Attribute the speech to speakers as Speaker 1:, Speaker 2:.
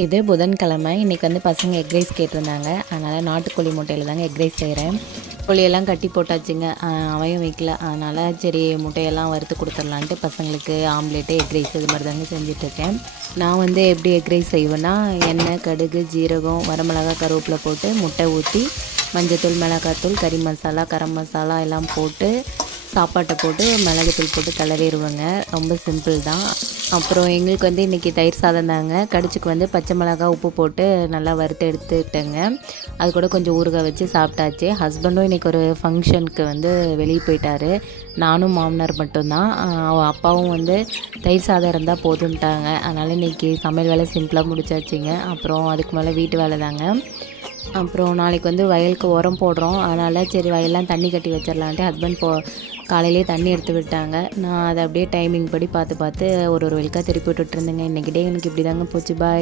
Speaker 1: இது புதன்கிழமை. இன்றைக்கி வந்து பசங்க எக் ரைஸ் கேட்டிருந்தாங்க. அதனால் நாட்டுக்கோழி முட்டையில் தாங்க எக் ரைஸ் செய்கிறேன் கோழியெல்லாம் கட்டி போட்டாச்சுங்க. அவையும் வைக்கல. அதனால் சரி முட்டையெல்லாம் வறுத்து கொடுத்துடலான்ட்டு பசங்களுக்கு ஆம்லேட்டு எக் ரைஸ் இது மாதிரி தாங்க செஞ்சிட்ருக்கேன். நான் வந்து எப்படி எக் ரைஸ் செய்வேன்னா எண்ணெய் கடுகு ஜீரகம் வரமிளகா கருவேப்பிலை போட்டு முட்டை ஊற்றி மஞ்சத்தூள் மிளகாத்தூள் கறி மசாலா கரம் மசாலா எல்லாம் போட்டு சாப்பாட்டை போட்டு மிளகுத்தூள் போட்டு கிளறிடுவேங்க ரொம்ப சிம்பிள் தான். அப்புறம் எங்களுக்கு வந்து இன்றைக்கி தயிர் சாதம் தாங்க. கடிச்சுக்கு வந்து பச்சை மிளகா உப்பு போட்டு நல்லா வறுத்து எடுத்துட்டேங்க. அது கூட கொஞ்சம் ஊறுகாய் வச்சு சாப்பிட்டாச்சு. ஹஸ்பண்டும் இன்றைக்கி ஒரு ஃபங்க்ஷனுக்கு வந்து வெளியே போயிட்டாரு. நானும் மாமனார் மட்டும்தான். ஆஹ் அப்பாவும் வந்து தயிர் சாதம் இருந்தால் போதுன்ட்டாங்க அதனால் இன்றைக்கி சமையல் வேலை சிம்பிளாக முடிச்சாச்சுங்க. அப்புறம் அதுக்கு மேலே வீட்டு வேலை தாங்க. அப்புறம் நாளைக்கு வந்து வயலுக்கு உரம் போடுறோம். அதனால் சரி வயல்லாம் தண்ணி கட்டி வச்சிடலான்ட்டு ஹஸ்பண்ட் போ காலையிலேயே தண்ணி எடுத்து விட்டாங்க. நான் அதை அப்படியே டைமிங் படி பார்த்து பார்த்து ஒரு ஒரு வெளுக்கா திருப்பி விட்டுட்டு இருந்தேங்க. இன்றைக்கி டே எனக்கு இப்படி தாங்க போச்சு. பாய்